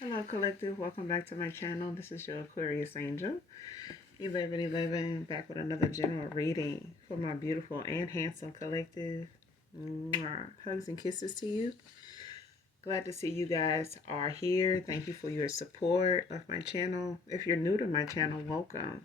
Hello, collective. Welcome back to my channel. This is your Aquarius Angel. 1111, back with another general reading for my beautiful and handsome collective. Mwah. Hugs and kisses to you. Glad to see you guys are here. Thank you for your support of my channel. If you're new to my channel, welcome.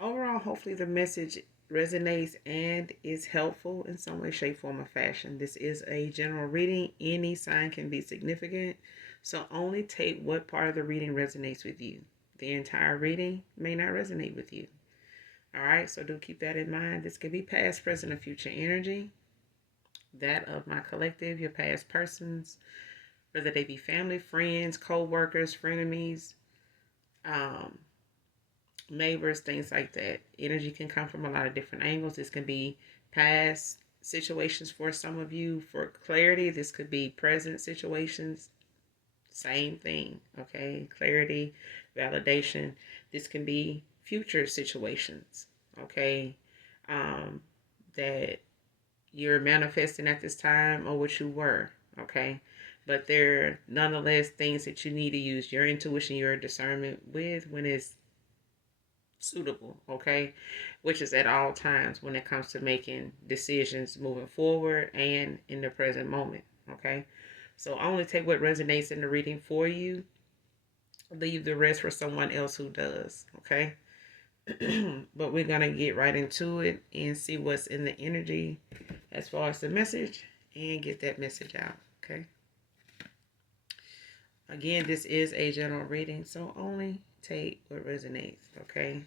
Overall, hopefully the message resonates and is helpful in some way, shape, form, or fashion. This is a general reading. Any sign can be significant, so only take what part of the reading resonates with you. The entire reading may not resonate with you. All right, so do keep that in mind. This could be past, present, or future energy. That of my collective, your past persons, whether they be family, friends, co-workers, frenemies, um, neighbors, things like that. Energy can come from a lot of different angles. This can be past situations for some of you. For clarity, this could be present situations. Same thing, okay? Clarity, validation. This can be future situations, okay? That you're manifesting at this time or what you were, okay? But they're nonetheless things that you need to use your intuition, your discernment with when it's suitable, okay? Which is at all times when it comes to making decisions moving forward and in the present moment, okay? So only take what resonates in the reading for you. Leave the rest for someone else who does, okay? But we're going to get right into it and see what's in the energy as far as the message and get that message out, okay? Again, this is a general reading, so only take what resonates, okay?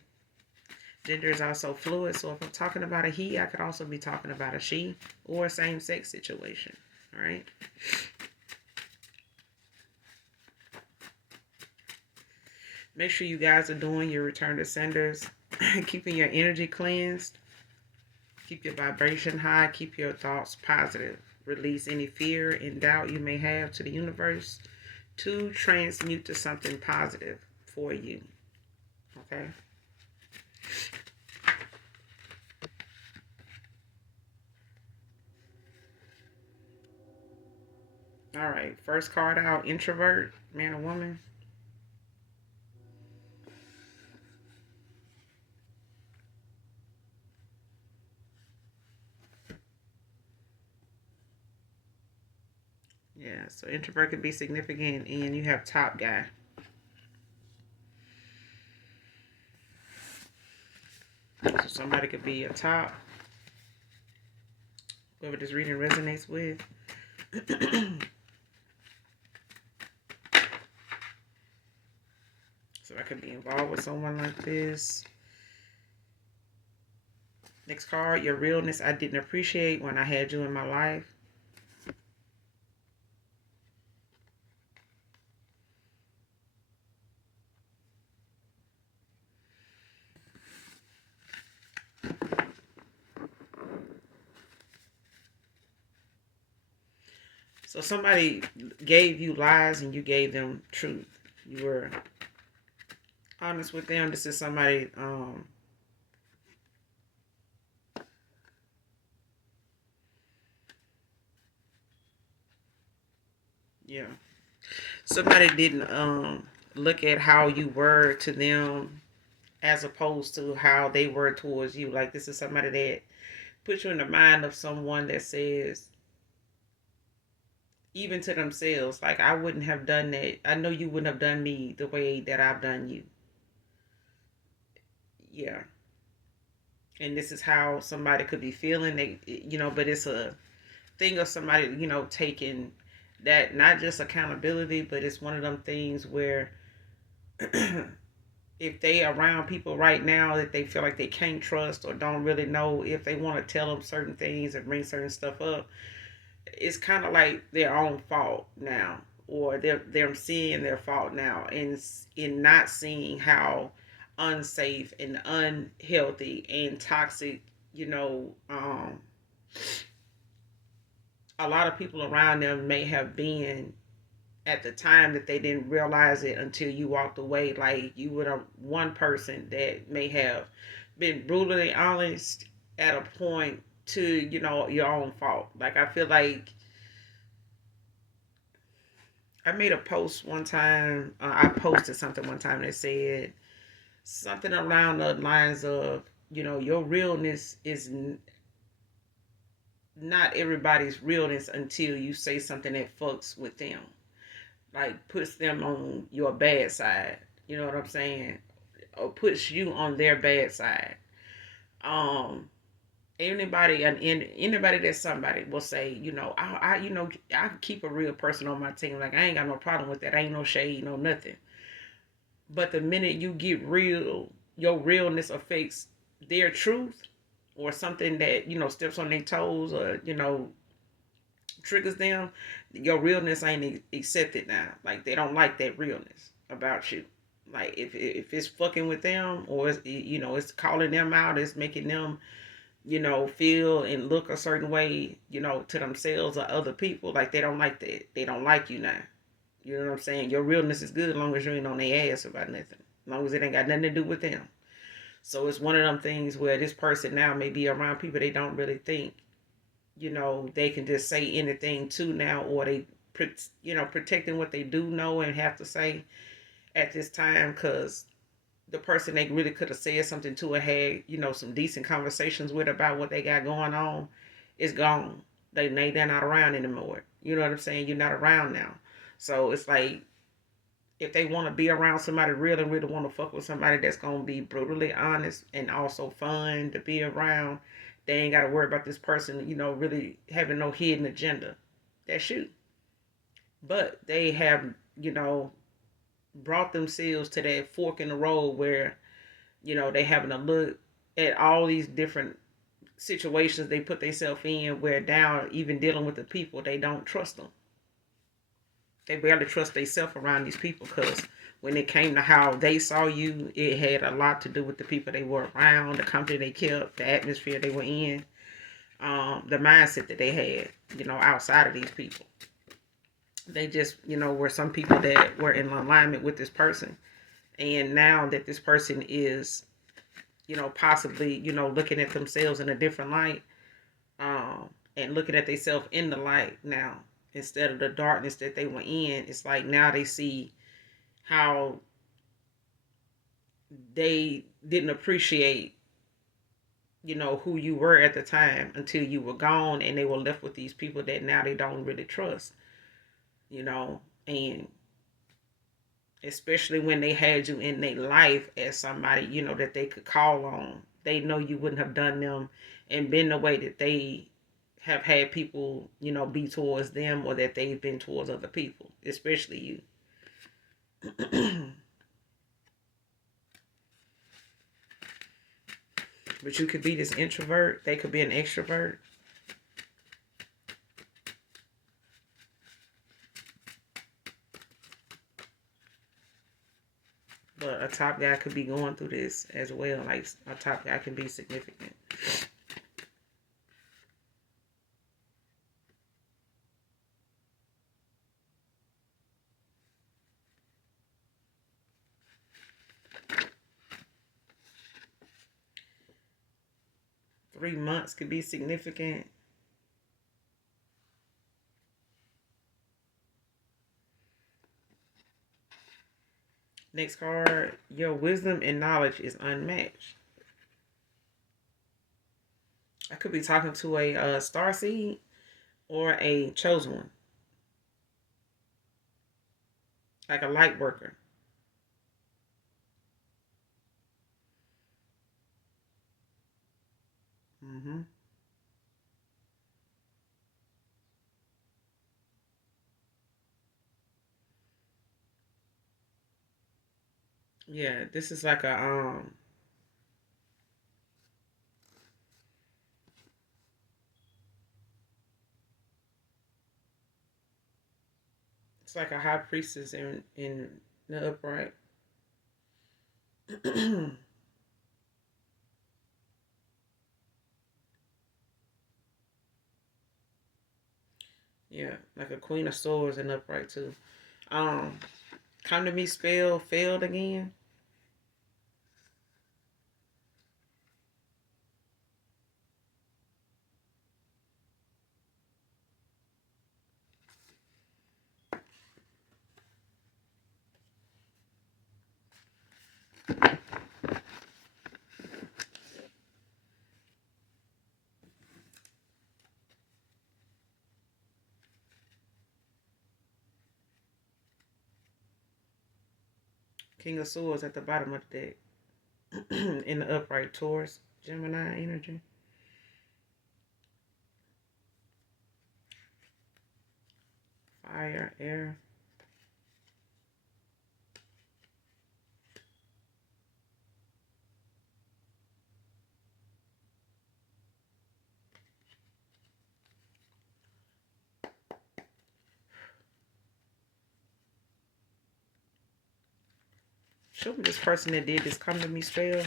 Gender is also fluid, so if I'm talking about a he, I could also be talking about a she or a same-sex situation, all right? Make sure you guys are doing your return to senders, keeping your energy cleansed, keep your vibration high, keep your thoughts positive. Release any fear and doubt you may have to the universe to transmute to something positive for you, okay? All right, first card out, introvert, man or woman. Yeah, so introvert could be significant, and you have top guy. So somebody could be a top, whoever this reading resonates with. So I could be involved with someone like this. Next card, your realness I didn't appreciate when I had you in my life. So somebody gave you lies and you gave them truth. You were honest with them. This is somebody, yeah. Somebody didn't look at how you were to them as opposed to how they were towards you. Like this is somebody that put you in the mind of someone that says, even to themselves, like I wouldn't have done that. I know you wouldn't have done me the way that I've done you. Yeah. And this is how somebody could be feeling. But it's a thing of somebody, taking that, not just accountability, but it's one of them things where if they around people right now that they feel like they can't trust or don't really know if they want to tell them certain things or bring certain stuff up, it's kind of like their own fault now, or they're seeing their fault now, and in not seeing how unsafe and unhealthy and toxic, you know, a lot of people around them may have been at the time that they didn't realize it until you walked away. Like you were one person that may have been brutally honest at a point to, your own fault. Like I feel like I made a post one time. I posted something one time that said something around the lines of, your realness is not everybody's realness until you say something that fucks with them, like puts them on your bad side. You know what I'm saying? Or puts you on their bad side. Um, anybody and anybody that's somebody will say, I keep a real person on my team. Like I ain't got no problem with that. I ain't no shade, no nothing. But the minute you get real, your realness affects their truth or something that, steps on their toes or, triggers them, your realness ain't accepted now. Like they don't like that realness about you. Like if it's fucking with them or it's calling them out, it's making them, feel and look a certain way, to themselves or other people. Like they don't like that. They don't like you now. You know what I'm saying? Your realness is good as long as you ain't on their ass about nothing. As long as it ain't got nothing to do with them. So it's one of them things where this person now may be around people they don't really think, they can just say anything to now, or they, protecting what they do know and have to say at this time, because the person they really could have said something to and had, some decent conversations with about what they got going on is gone. They're not around anymore. You know what I'm saying? You're not around now. So it's like if they want to be around somebody really, really want to fuck with somebody that's going to be brutally honest and also fun to be around, they ain't got to worry about this person, really having no hidden agenda. That's you. But they have, brought themselves to that fork in the road where, they having to look at all these different situations they put themselves in where now even dealing with the people, they don't trust them. They barely trust themselves around these people because when it came to how they saw you, it had a lot to do with the people they were around, the company they kept, the atmosphere they were in, the mindset that they had, outside of these people. They just, were some people that were in alignment with this person. And now that this person is, possibly, looking at themselves in a different light, and looking at themselves in the light now, instead of the darkness that they were in, it's like now they see how they didn't appreciate, who you were at the time until you were gone and they were left with these people that now they don't really trust, and especially when they had you in their life as somebody, that they could call on. They know you wouldn't have done them and been the way that they have had people, be towards them or that they've been towards other people, especially you. But you could be this introvert. They could be an extrovert. But a top guy could be going through this as well. Like a top guy can be significant. 3 months could be significant. Next card, your wisdom and knowledge is unmatched. I could be talking to a star seed or a chosen one, like a light worker. Mm-hmm. Yeah, this is like it's like a high priestess in the upright. Yeah, like a queen of swords and upright too. Um, come to me spell failed again. King of Swords at the bottom of the deck. In the upright, Taurus, Gemini energy. Fire, air. Show me this person that did this come to me spell.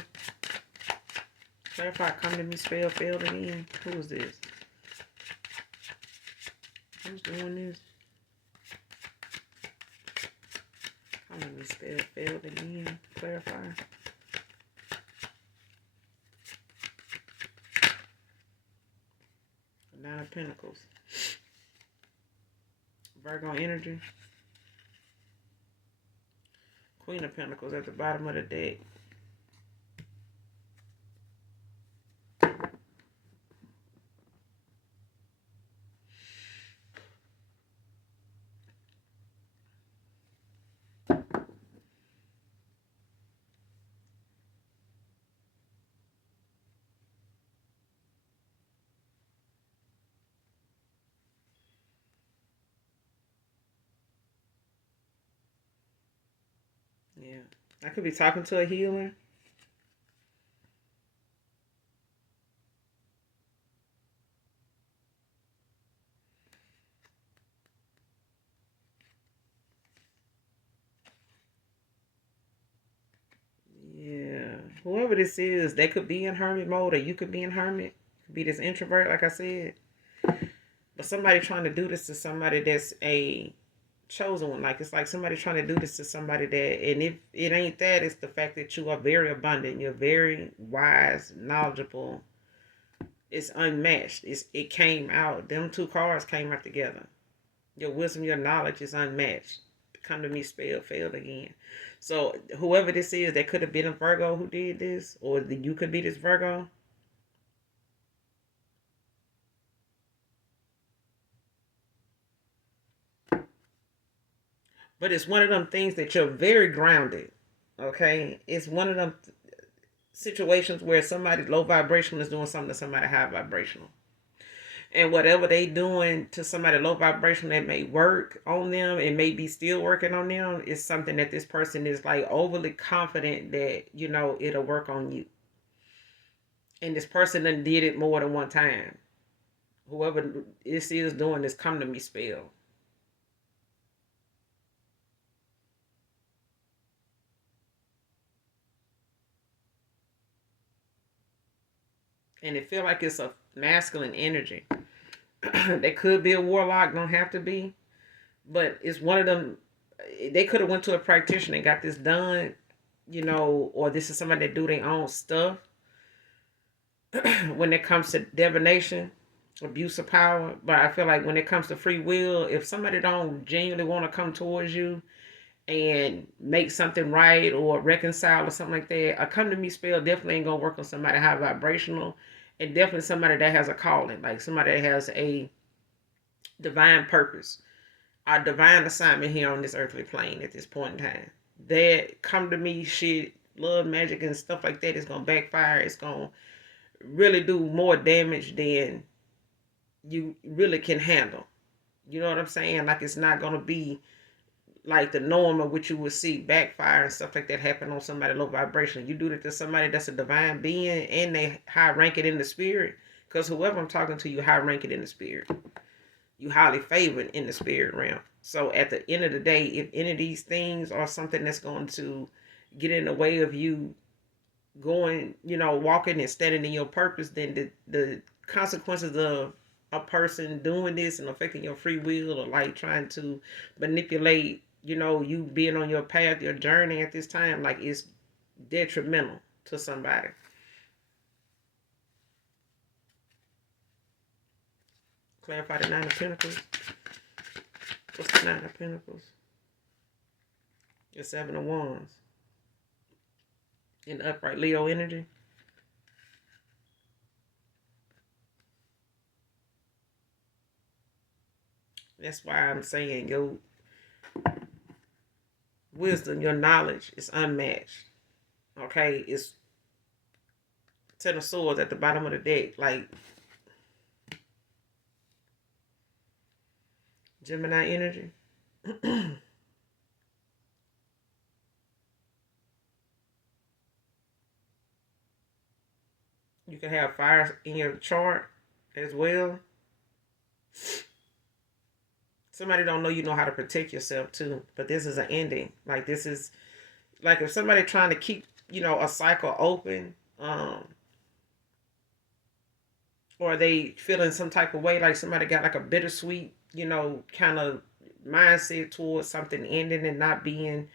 Clarify come to me spell failed again. Who is this? Who's doing this? Come to me spell failed again. Clarify. Nine of Pentacles. Virgo energy. Queen of Pentacles at the bottom of the deck. Yeah. I could be talking to a healer. Yeah. Whoever this is, they could be in hermit mode or you could be in hermit. Could be this introvert, like I said. But somebody trying to do this to somebody that's a chosen one. Like it's like somebody trying to do this to somebody that, and if it ain't that, it's the fact that you are very abundant. You're very wise, knowledgeable. It's unmatched. It came out. Them two cards came out together. Your wisdom, your knowledge is unmatched. Come to me spell failed again. So whoever this is, that could have been a Virgo who did this, or you could be this Virgo. But it's one of them things that you're very grounded. Okay, it's one of them situations where somebody low vibrational is doing something to somebody high vibrational. And whatever they doing to somebody low vibration that may work on them, it may be still working on them, is something that this person is like overly confident that, you know, it'll work on you. And this person done did it more than one time. Whoever this is doing this come to me spell. And it feel like it's a masculine energy. They could be a warlock, don't have to be. But it's one of them. They could have went to a practitioner and got this done, you know, or this is somebody that do their own stuff. When it comes to divination, abuse of power. But I feel like when it comes to free will, if somebody don't genuinely want to come towards you and make something right or reconcile or something like that, a come to me spell definitely ain't gonna work on somebody high vibrational, and definitely somebody that has a calling, like somebody that has a divine purpose, a divine assignment here on this earthly plane at this point in time. That come to me shit, love, magic, and stuff like that is gonna backfire. It's gonna really do more damage than you really can handle. You know what I'm saying? Like it's not gonna be like the norm of what you would see backfire and stuff like that happen on somebody low vibration. You do that to somebody that's a divine being and they high ranking in the spirit. Because whoever I'm talking to, you high ranking in the spirit. You highly favored in the spirit realm. So at the end of the day, if any of these things are something that's going to get in the way of you going, you know, walking and standing in your purpose, then the consequences of a person doing this and affecting your free will, or like trying to manipulate, you know, you being on your path, your journey at this time, like it's detrimental to somebody. Clarify the Nine of Pentacles. What's the Nine of Pentacles? The Seven of Wands. in upright Leo energy. That's why I'm saying your wisdom, your knowledge is unmatched. Okay, it's Ten of Swords at the bottom of the deck. Like Gemini energy. You can have fire in your chart as well. Somebody don't know you know how to protect yourself too. But this is an ending. Like this is like if somebody trying to keep, a cycle open, or they feeling some type of way, like somebody got like a bittersweet, kind of mindset towards something ending and not being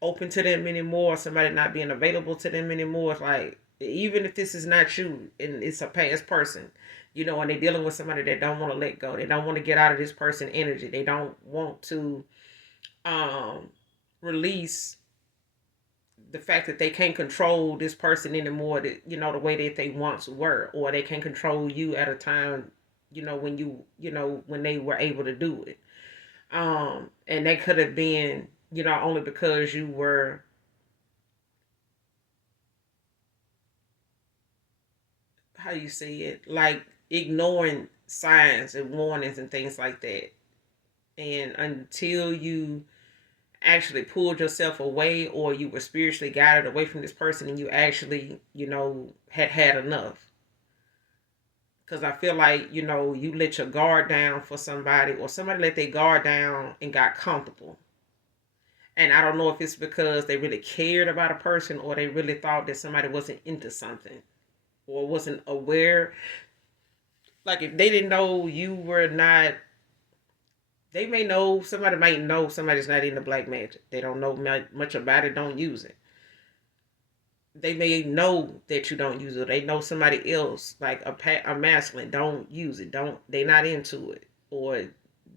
open to them anymore, somebody not being available to them anymore. It's like, even if this is not you and it's a past person, and they're dealing with somebody that don't want to let go, they don't want to get out of this person energy, they don't want to um release the fact that they can't control this person anymore, that the way that they once were, or they can control you at a time, when when they were able to do it. And that could have been, only because you were, how you say it, like ignoring signs and warnings and things like that. And until you actually pulled yourself away, or you were spiritually guided away from this person, and you actually, had enough. Because I feel like, you let your guard down for somebody, or somebody let their guard down and got comfortable. And I don't know if it's because they really cared about a person, or they really thought that somebody wasn't into something, or wasn't aware. Like if they didn't know you were not, they may know, somebody might know somebody's not into black magic. They don't know much about it, don't use it. They may know that you don't use it. They know somebody else, like a masculine, don't use it. They not into it. Or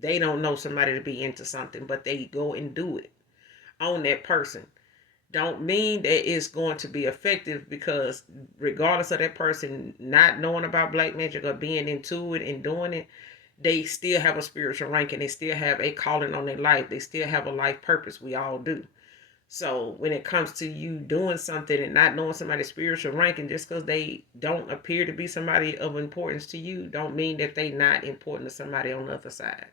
they don't know somebody to be into something, but they go and do it on that person. Don't mean that it's going to be effective, because regardless of that person not knowing about black magic or being into it and doing it, they still have a spiritual ranking. They still have a calling on their life. They still have a life purpose. We all do. So when it comes to you doing something and not knowing somebody's spiritual ranking, just because they don't appear to be somebody of importance to you, don't mean that they not important to somebody on the other side.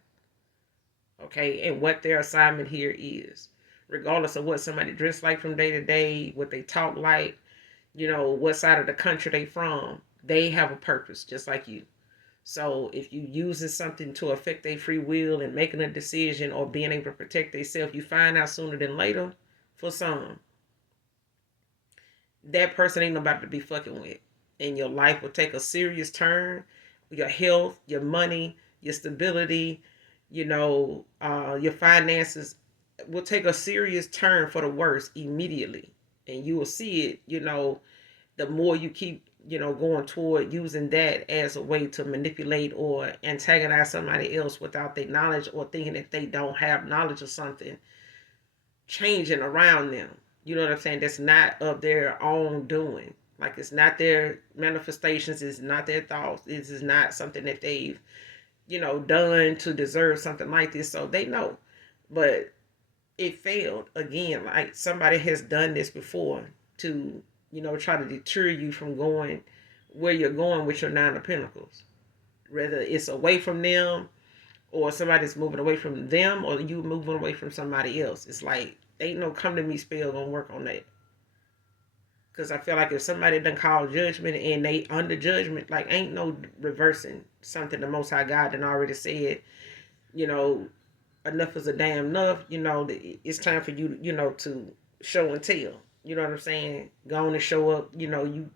Okay, and what their assignment here is, regardless of what somebody dressed like from day to day, what they talk like, what side of the country they from, they have a purpose just like you. So if you using something to affect their free will and making a decision or being able to protect themselves, you find out sooner than later. For some, that person ain't nobody to be fucking with, and your life will take a serious turn. Your health, your money, your stability, your finances will take a serious turn for the worse immediately, and you will see it. The more you keep, going toward using that as a way to manipulate or antagonize somebody else without their knowledge, or thinking that they don't have knowledge of something changing around them. You know what I'm saying? That's not of their own doing. Like it's not their manifestations, it's not their thoughts, this is not something that they've, done to deserve something like this. So they know. But it failed again. Like somebody has done this before to, try to deter you from going where you're going with your Nine of Pentacles. Whether it's away from them, or somebody's moving away from them, or you moving away from somebody else. It's like ain't no come to me spell gonna work on that. Because I feel like if somebody done call judgment and they under judgment, like ain't no reversing something the Most High God done already said. You know, enough is a damn enough. It's time for you. To show and tell. You know what I'm saying? Go on and show up. You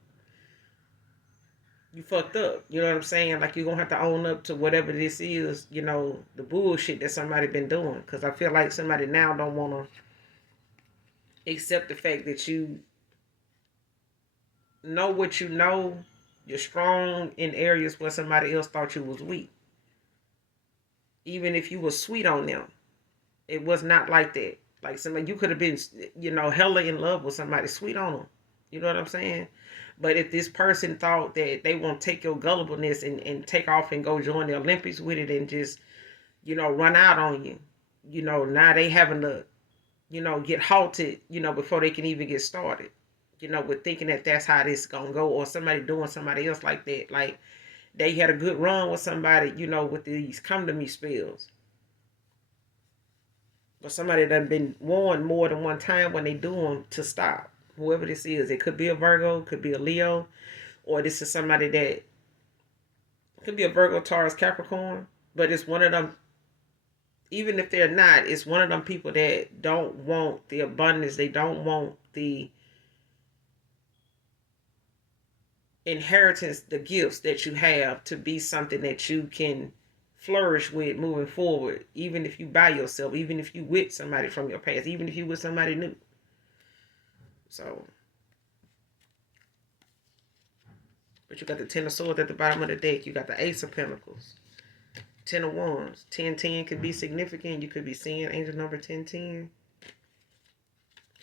fucked up. You know what I'm saying? Like you're gonna have to own up to whatever this is, the bullshit that somebody been doing. Cause I feel like somebody now don't wanna accept the fact that you know what you know. You're strong in areas where somebody else thought you was weak. Even if you was sweet on them, it was not like that. Like somebody, you could have been, hella in love with somebody, sweet on them. You know what I'm saying? But if this person thought that they won't take your gullibleness and take off and go join the Olympics with it and just, run out on you, now they having to, get halted, before they can even get started, with thinking that that's how this gonna go, or somebody doing somebody else like that. Like they had a good run with somebody, with these come to me spells. But somebody that been warned more than one time when they do them to stop. Whoever this is, it could be a Virgo, could be a Leo, or this is somebody that could be a Virgo, Taurus, Capricorn. But it's one of them. Even if they're not, it's one of them people that don't want the abundance. They don't want the inheritance, the gifts that you have to be something that you can flourish with moving forward, even if you by yourself, even if you with somebody from your past, even if you with somebody new. So, but you got the Ten of Swords at the bottom of the deck. You got the Ace of Pentacles, Ten of Wands. 1010 could be significant. You could be seeing angel number 1010.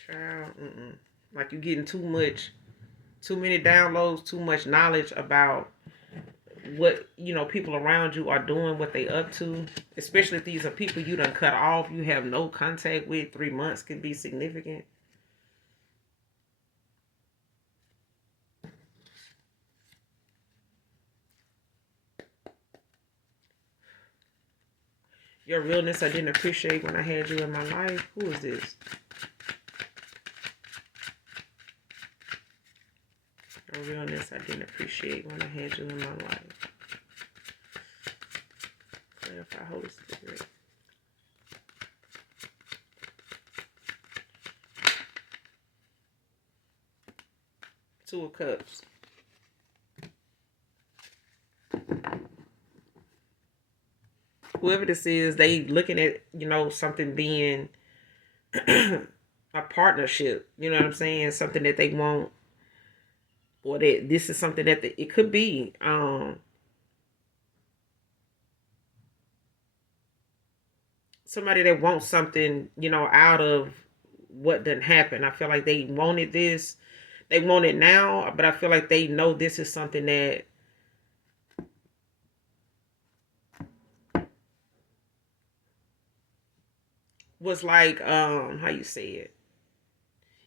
Child, like you getting too many downloads, too much knowledge about what people around you are doing, what they up to, especially if these are people you done cut off, you have no contact with. 3 months can be significant. Your realness I didn't appreciate when I had you in my life. Who is this? Your realness I didn't appreciate when I had you in my life. Clarify, Holy Spirit. Two of Cups. Whoever this is, they looking at, something being a partnership. You know what I'm saying? Something that they want, or that this is something that it could be. Somebody that wants something, out of what didn't happen. I feel like they wanted this. They want it now, but I feel like they know this is something that was like, how you say it?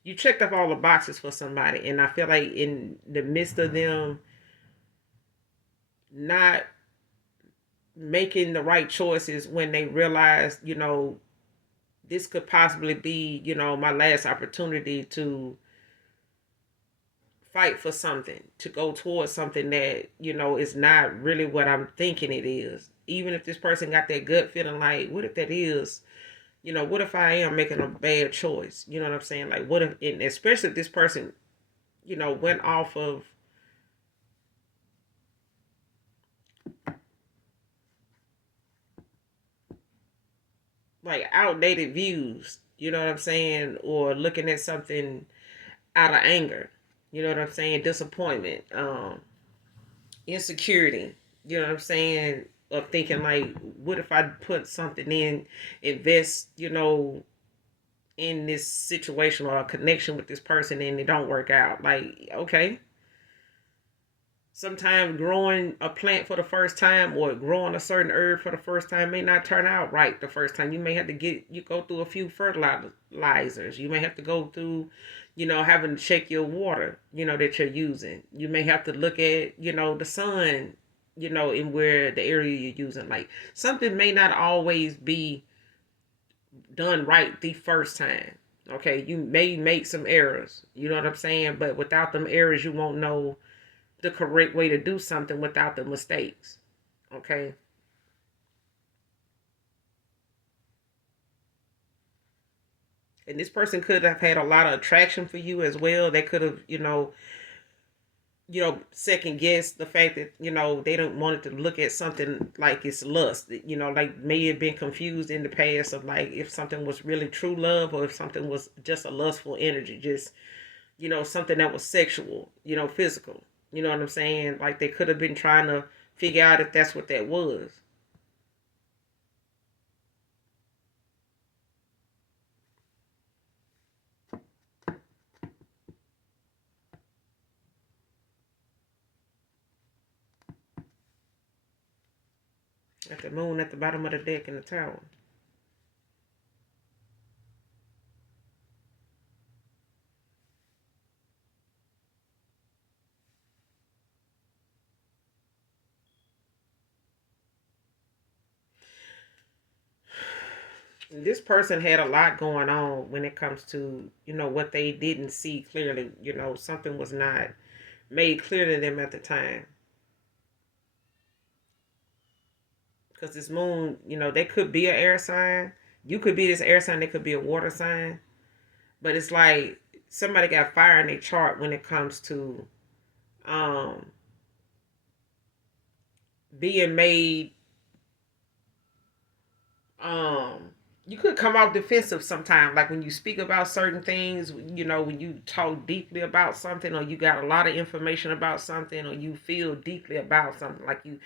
You checked off all the boxes for somebody, and I feel like in the midst of them not making the right choices when they realize, this could possibly be, my last opportunity to fight for something, to go towards something that, is not really what I'm thinking it is. Even if this person got that gut feeling like, what if that is, what if I am making a bad choice? You know what I'm saying? Like, what if, and especially if this person, went off of like outdated views, you know what I'm saying? Or looking at something out of anger, you know what I'm saying? Disappointment, insecurity, you know what I'm saying? Of thinking like, what if I put something in, invest, in this situation or a connection with this person and it don't work out? Like, okay. Sometimes growing a plant for the first time or growing a certain herb for the first time may not turn out right the first time. You may have to go through a few fertilizers. You may have to go through, having to check your water, that you're using. You may have to look at, the sun, in where the area you're using. Like something may not always be done right the first time. Okay, you may make some errors. You know what I'm saying? But without them errors, you won't know the correct way to do something without the mistakes. Okay. And this person could have had a lot of attraction for you as well. They could have, second guess the fact that, they don't want it to look at something like it's lust. Like may have been confused in the past of like if something was really true love or if something was just a lustful energy, just, something that was sexual, physical. You know what I'm saying? Like they could have been trying to figure out if that's what that was. At the moon at the bottom of the deck in the tower. This person had a lot going on when it comes to, what they didn't see clearly. Something was not made clear to them at the time. Because this moon, they could be an air sign. You could be this air sign, they could be a water sign. But it's like somebody got fire in their chart when it comes to um being made um you could come off defensive sometimes, like when you speak about certain things, when you talk deeply about something, or you got a lot of information about something, or you feel deeply about something, like you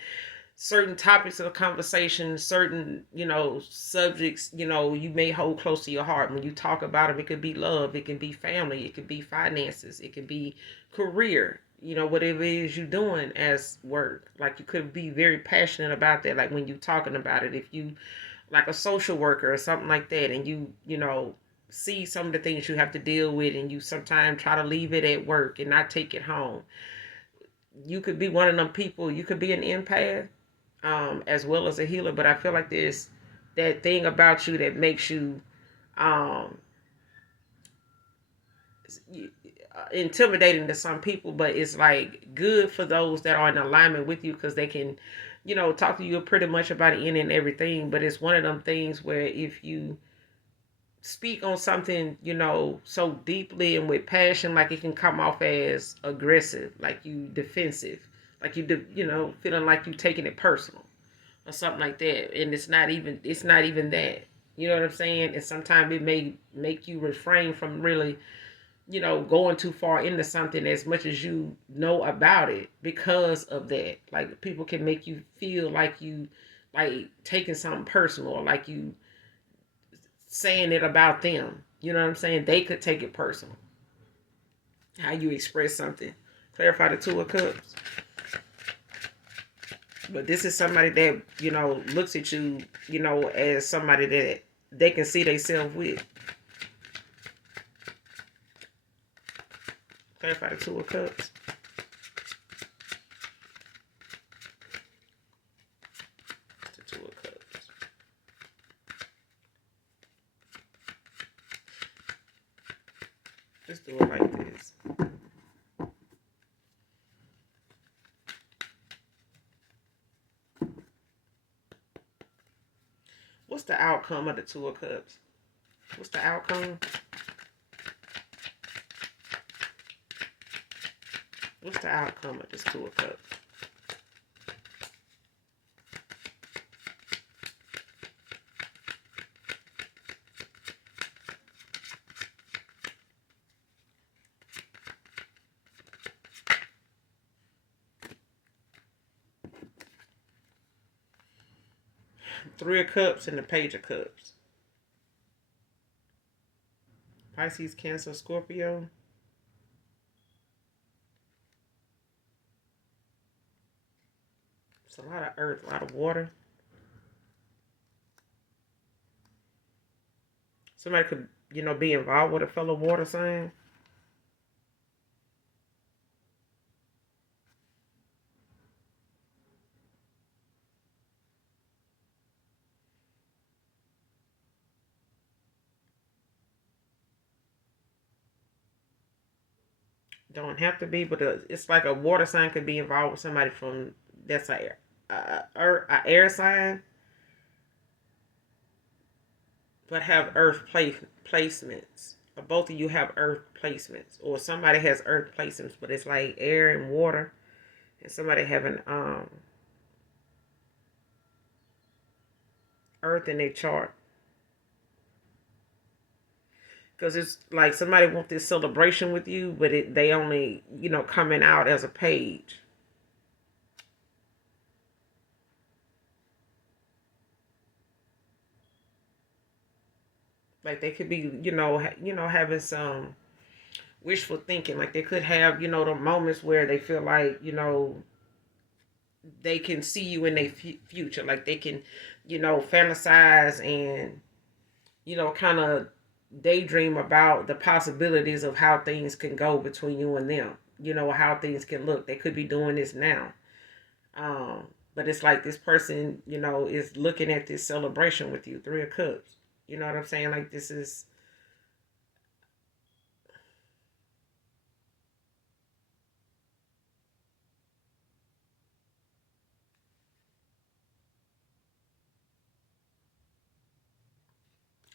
certain topics of conversation, certain, subjects, you may hold close to your heart. When you talk about them, it could be love, it can be family, it could be finances, it could be career, whatever it is you're doing as work. Like you could be very passionate about that. Like when you're talking about it, if you like a social worker or something like that, and you see some of the things you have to deal with, and you sometimes try to leave it at work and not take it home. You could be one of them people. You could be an empath, as well as a healer. But I feel like there's that thing about you that makes you um, intimidating to some people, but it's like good for those that are in alignment with you, because they can, talk to you pretty much about any and everything. But it's one of them things where if you speak on something, so deeply and with passion, like it can come off as aggressive, like you defensive, like feeling like you taking it personal or something like that. And it's not even that. You know what I'm saying? And sometimes it may make you refrain from really, going too far into something as much as you know about it, because of that. Like people can make you feel like you like taking something personal, or like you saying it about them. You know what I'm saying? They could take it personal. How you express something. Clarify the Two of Cups. But this is somebody that, looks at you, as somebody that they can see themselves with. Clarify the Two of Cups. The Two of Cups. Let's do it like this. What's the outcome of the Two of Cups? What's the outcome? What's the outcome of this Two of Cups? Three of Cups and the Page of Cups. Pisces, Cancer, Scorpio. It's a lot of earth, a lot of water. Somebody could, be involved with a fellow water sign. Don't have to be, but it's like a water sign could be involved with somebody from that's a air sign, but have earth placements. Or both of you have earth placements, or somebody has earth placements, but it's like air and water, and somebody having earth in their chart. Because it's like somebody wants this celebration with you, but they only, coming out as a page. Like they could be, having some wishful thinking. Like they could have, the moments where they feel like, they can see you in their future. Like they can, fantasize and, kind of daydream about the possibilities of how things can go between you and them. How things can look. They could be doing this now. Um, but it's like this person, is looking at this celebration with you, Three of Cups. You know what I'm saying? Like this is,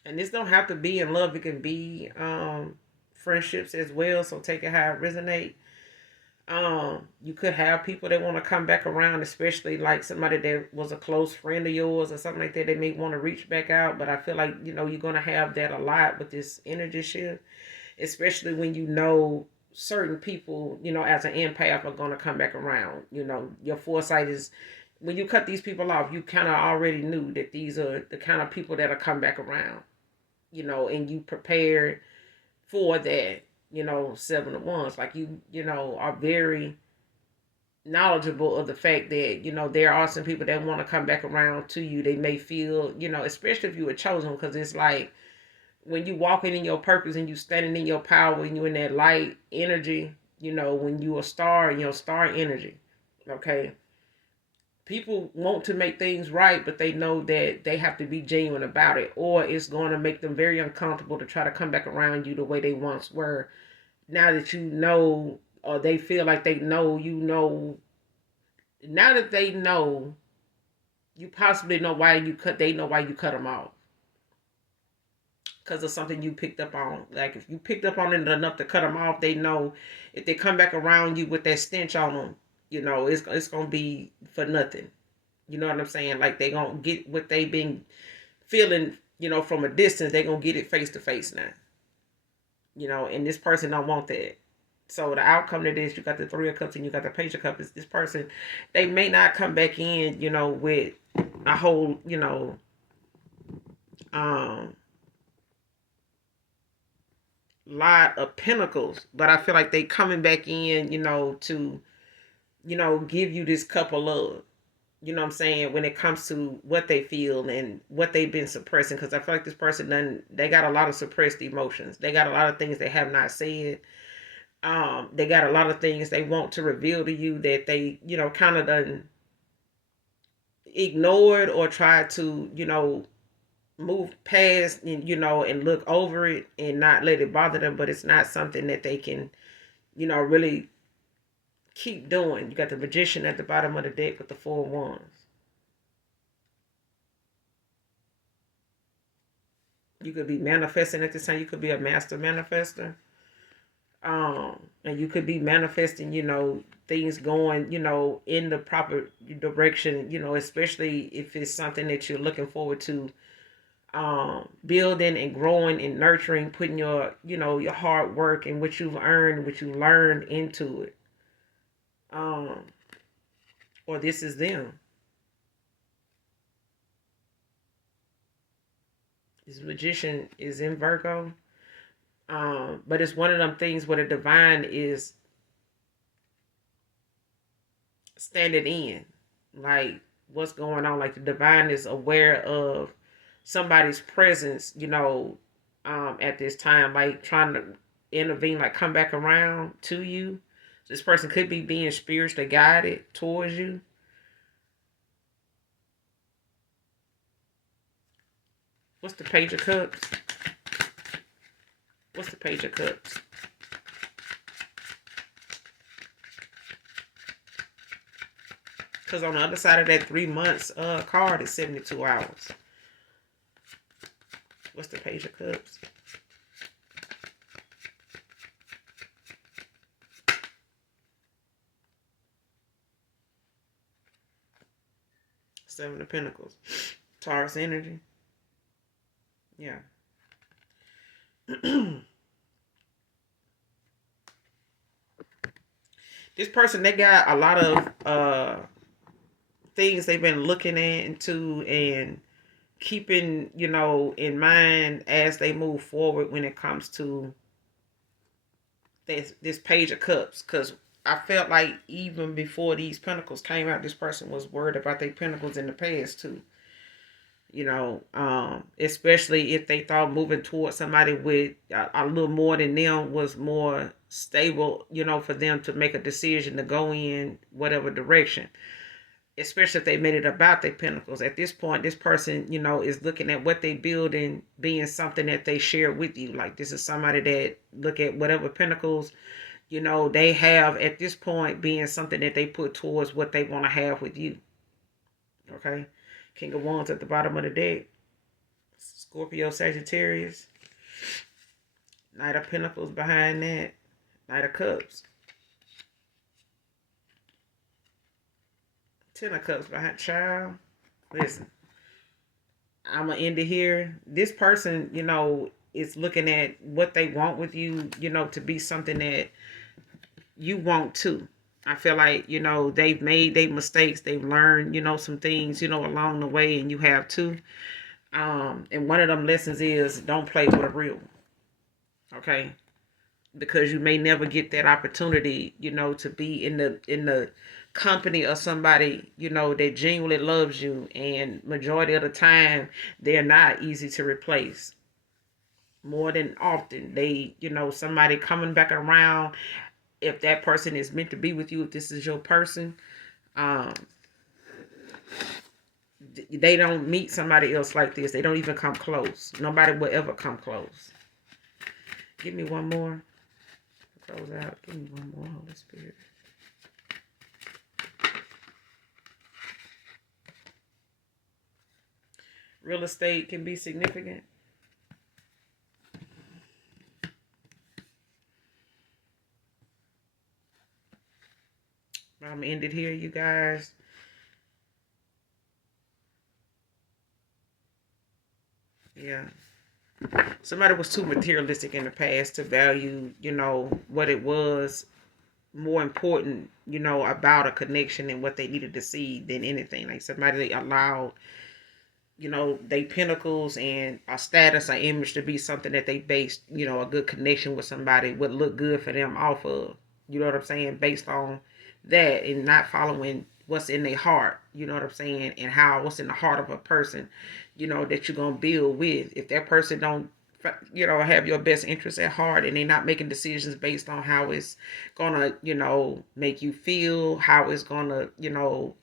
and this don't have to be in love. It can be friendships as well. So take it how it resonate. You could have people that want to come back around, especially like somebody that was a close friend of yours or something like that. They may want to reach back out, but I feel like you're gonna have that a lot with this energy shift, especially when certain people, as an empath are gonna come back around. Your foresight is when you cut these people off, you kind of already knew that these are the kind of people that'll come back around. And you prepared for that. Seven of Wands, like are very knowledgeable of the fact that there are some people that want to come back around to you. They may feel, especially if you were chosen, because it's like when you walking in your purpose and you standing in your power and you in that light energy, when you a star in your star energy, okay, people want to make things right, but they know that they have to be genuine about it, or it's going to make them very uncomfortable to try to come back around you the way they once were. Now that or they feel like they know, now that they know, you possibly know why they know why you cut them off. Because of something you picked up on. Like if you picked up on it enough to cut them off, they know if they come back around you with that stench on them, it's going to be for nothing. You know what I'm saying? Like they going to get what they been feeling, from a distance. They going to get it face to face now. And this person don't want that. So the outcome to this, you got the Three of Cups and you got the Page of Cups. Is this person, they may not come back in, with a whole, um, lot of pentacles, but I feel like they coming back in, to, give you this cup of love. You know what I'm saying? When it comes to what they feel and what they've been suppressing, because I feel like this person they got a lot of suppressed emotions. They got a lot of things they have not said. They got a lot of things they want to reveal to you that they, kind of done ignored or tried to, move past and, and look over it and not let it bother them, but it's not something that they can, really keep doing. You got the Magician at the bottom of the deck with the Four of Wands. You could be manifesting at this time. You could be a master manifester. And you could be manifesting, things going, in the proper direction, especially if it's something that you're looking forward to, building and growing and nurturing, putting your, your hard work and what you've earned, what you learned into it. Um, or this is them. This Magician is in Virgo. But it's one of them things where the divine is standing in. Like what's going on. Like the divine is aware of somebody's presence, at this time, like trying to intervene, like come back around to you. This person could be being spiritually guided towards you. What's the Page of Cups? What's the Page of Cups? Because on the other side of that 3 months card is 72 hours. What's the Page of Cups? Seven of Pentacles. Taurus energy. Yeah. This person, they got a lot of things they've been looking into and keeping, in mind as they move forward when it comes to this Page of Cups. Because I felt like even before these pentacles came out, this person was worried about their pentacles in the past too. You know, especially if they thought moving towards somebody with a little more than them was more stable, you know, for them to make a decision to go in whatever direction. Especially if they made it about their pentacles. At this point, this person, you know, is looking at what they build and being something that they share with you. Like this is somebody that look at whatever pentacles, you know, they have at this point being something that they put towards what they want to have with you. Okay. King of Wands at the bottom of the deck. Scorpio, Sagittarius. Knight of Pentacles behind that. Knight of Cups. Ten of Cups behind. Child. Listen. I'm going to end it here. This person, you know, is looking at what they want with you, you know, to be something that you want too. I feel like, you know, they've made their mistakes. They've learned, you know, some things, you know, along the way, and you have too. And one of them lessons is don't play with a real one. Okay? Because you may never get that opportunity, you know, to be in the company of somebody, you know, that genuinely loves you, and majority of the time they're not easy to replace. More than often, they, you know, somebody coming back around, if that person is meant to be with you, if this is your person, um, they don't meet somebody else like this. They don't even come close. Nobody will ever come close. Give me one more. Close out. Give me one more, Holy Spirit. Real estate can be significant. I'm end it here, you guys. Yeah. Somebody was too materialistic in the past to value, you know, what it was more important, you know, about a connection and what they needed to see than anything. Like somebody allowed, you know, they pinnacles and a status, an image to be something that they based, you know, a good connection with somebody would look good for them off of. You know what I'm saying? Based on that and not following what's in their heart. You know what I'm saying? And how what's in the heart of a person, you know, that you're gonna build with. If that person don't, you know, have your best interests at heart, and they're not making decisions based on how it's gonna, you know, make you feel, how it's gonna, you know,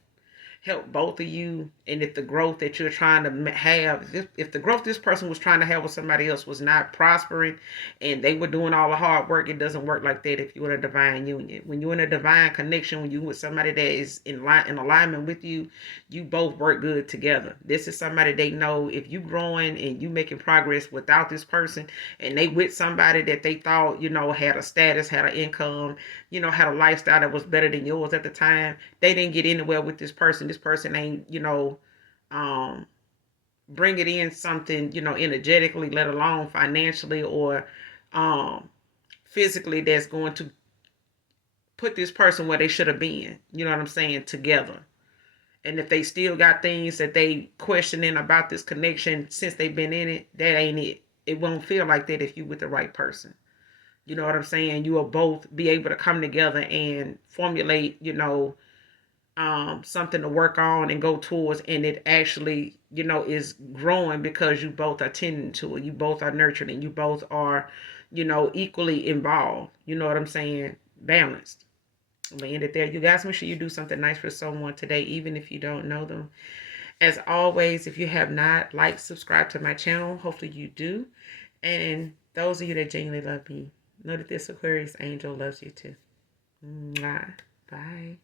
help both of you, and if the growth that you're trying to have, if the growth this person was trying to have with somebody else was not prospering, and they were doing all the hard work, it doesn't work like that if you're in a divine union. When you're in a divine connection, when you're with somebody that is in alignment with you, you both work good together. This is somebody they know if you growing and you making progress without this person, and they with somebody that they thought, you know, had a status, had an income, you know, had a lifestyle that was better than yours at the time, they didn't get anywhere with this person. This person ain't, you know, bring it in something, you know, energetically, let alone financially or um, physically, that's going to put this person where they should have been. You know what I'm saying? Together. And if they still got things that they questioning about this connection since they've been in it, that ain't it. It won't feel like that if you with the right person. You know what I'm saying? You will both be able to come together and formulate, you know, something to work on and go towards, and it actually, you know, is growing because you both are tending to it. You both are nurtured, and you both are, you know, equally involved. You know what I'm saying? Balanced. I'm gonna end it there. You guys, make sure you do something nice for someone today, even if you don't know them. As always, if you have not, like, subscribe to my channel. Hopefully you do. And those of you that genuinely love me, know that this Aquarius angel loves you too. Mwah. Bye.